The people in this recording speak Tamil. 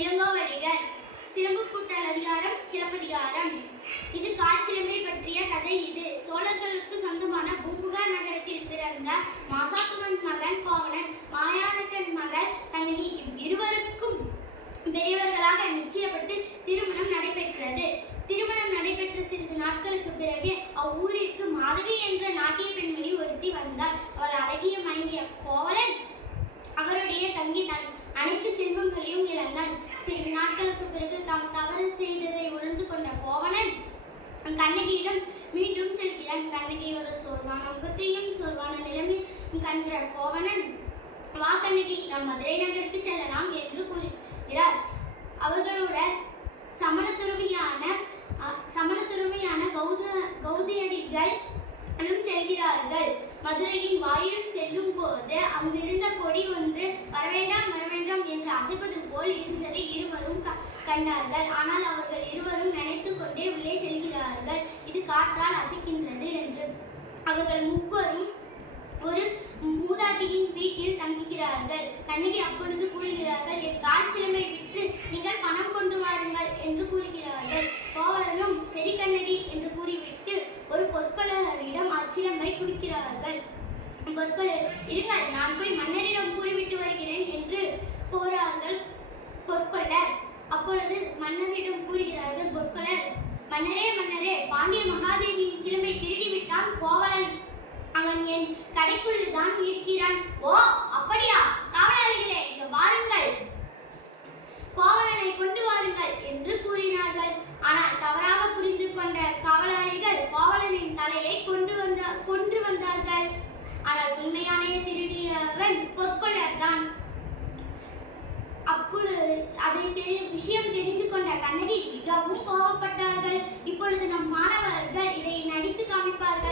இளங்கோவடிகள். சிலம்பு கூட்டல் அதிகாரம் சிலப்பதிகாரம். இது காய்ச்சிலம்பை பற்றிய கதை இது. சோழர்களுக்கு சொந்தமான பூம்புகார் நகரத்தில் பிறந்த மாசாத்துவன் மகன் பாவனன் மாயானக்கன் கன்ற கோவணன் வா கண்ணகி நாம் மதுரை நகருக்கு செல்லலாம் என்று கூறுகிறார். அவர்களுடன் சமணத்துறவியான சமண சமணத்துறவியான கௌத கௌதியடிகள் செல்கிறார்கள். மதுரையின் வாயில் செல்லும் போது அங்கிருந்த கொடி ஒன்று வரவேண்டாம் வரவேண்டாம் என்று அசைப்பது போல் இருந்ததை இருவரும் கண்டார்கள். ஆனால் அவர்கள் இருவரும் நினைத்து கொண்டே உள்ளே செல்கிறார்கள். இது காற்றால் அசைக்கின்றது என்று. அவர்கள் முப்பரும் ஒரு மூதாட்டியின் வீட்டில் தங்குகிறார்கள். கண்ணகி அப்பொழுது கூறுகிறார்கள் அவன் கடைக்குள் தான் இருக்கிறான். ஓ அப்படியா? காவலாளிகளே இங்க வாருங்கள். கோவலனை கொண்டு வாருங்கள் என்று கூறினார்கள். ஆனால் தவறாக புரிந்து கொண்ட காவலாளிகள் கோவலனின் தலையை கொண்டு வந்த கொன்று வந்தார்கள். ஆனால் உண்மையான திருடியவன் பொற்கொள்ளர் தான். அப்பொழுது அதை தெரி விஷயம் தெரிந்து கொண்ட கண்ணகி மிகவும் கோபப்பட்டார்கள் இப்பொழுது நம் மாணவர்கள் இதை நடித்து காமிப்பார்கள்.